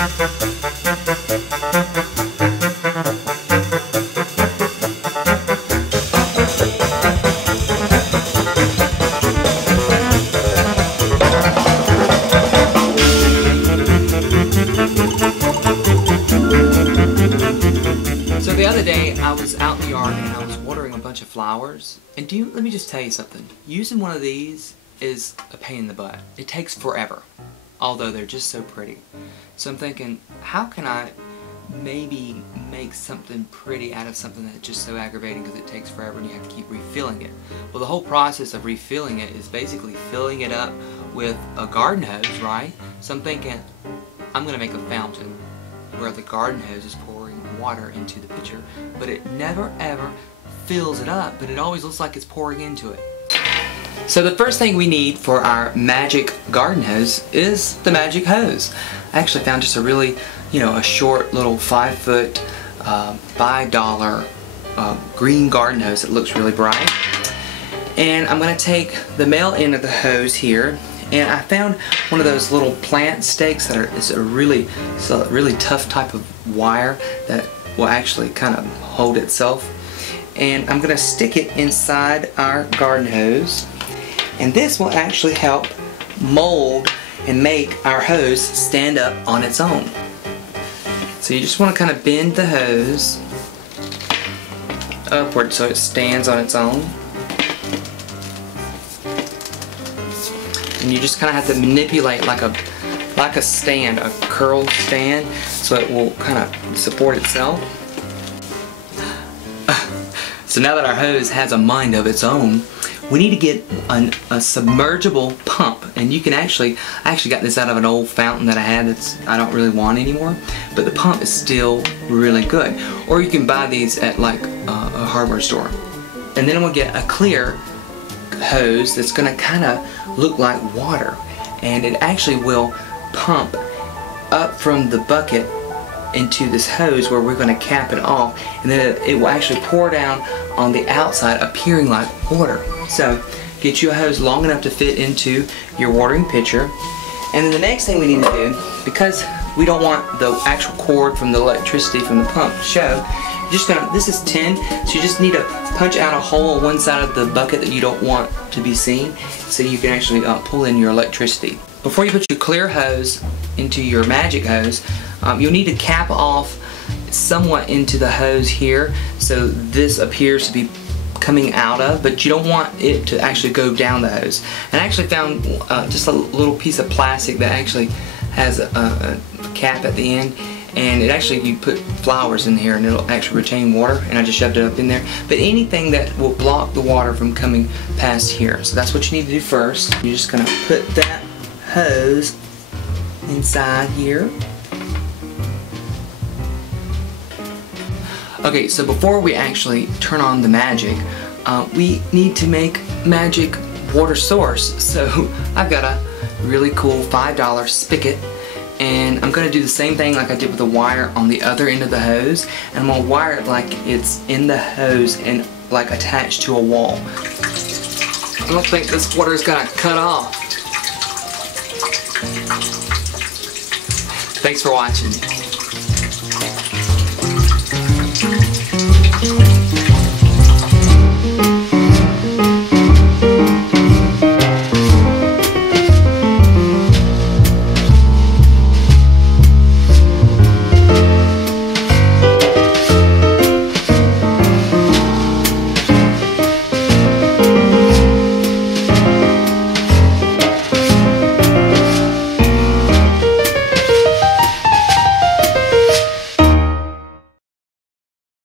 So the other day I was out in the yard and I was watering a bunch of flowers, and let me just tell you something. Using one of these is a pain in the butt. It takes forever, although they're just so pretty. So I'm thinking, how can I maybe make something pretty out of something that's just so aggravating because it takes forever and you have to keep refilling it? Well, the whole process of refilling it is basically filling it up with a garden hose, right? So I'm thinking, I'm going to make a fountain where the garden hose is pouring water into the pitcher, but it never ever fills it up, but it always looks like it's pouring into it. So the first thing we need for our magic garden hose is the magic hose. I actually found just a really, a short little 5-foot, $5 green garden hose that looks really bright. And I'm going to take the male end of the hose here, and I found one of those little plant stakes that is a really tough type of wire that will actually kind of hold itself. And I'm going to stick it inside our garden hose, and this will actually help mold and make our hose stand up on its own. So you just want to kind of bend the hose upward so it stands on its own. And you just kind of have to manipulate like a stand, a curl stand, so it will kind of support itself. So now that our hose has a mind of its own, we need to get a submergible pump. And you can I actually got this out of an old fountain that I had I don't really want anymore, but the pump is still really good. Or you can buy these at like a hardware store. And then we'll get a clear hose that's going to kind of look like water, and it actually will pump up from the bucket into this hose where we're going to cap it off, and then it will actually pour down on the outside appearing like water. So get you a hose long enough to fit into your watering pitcher. And then the next thing we need to do, because we don't want the actual cord from the electricity from the pump to show, this is tin, so you just need to punch out a hole on one side of the bucket that you don't want to be seen, so you can actually pull in your electricity. Before you put your clear hose into your magic hose, you'll need to cap off somewhat into the hose here, so this appears to be coming out of, but you don't want it to actually go down the hose. And I actually found just a little piece of plastic that actually has a cap at the end, and you put flowers in here and it'll actually retain water, and I just shoved it up in there. But anything that will block the water from coming past here. So that's what you need to do first. You're just going to put that hose inside here. Okay, so before we actually turn on the magic, we need to make magic water source. So I've got a really cool $5 spigot, and I'm going to do the same thing like I did with the wire on the other end of the hose, and I'm going to wire it like it's in the hose and like attached to a wall. I don't think this water is going to cut off. Thanks for watching.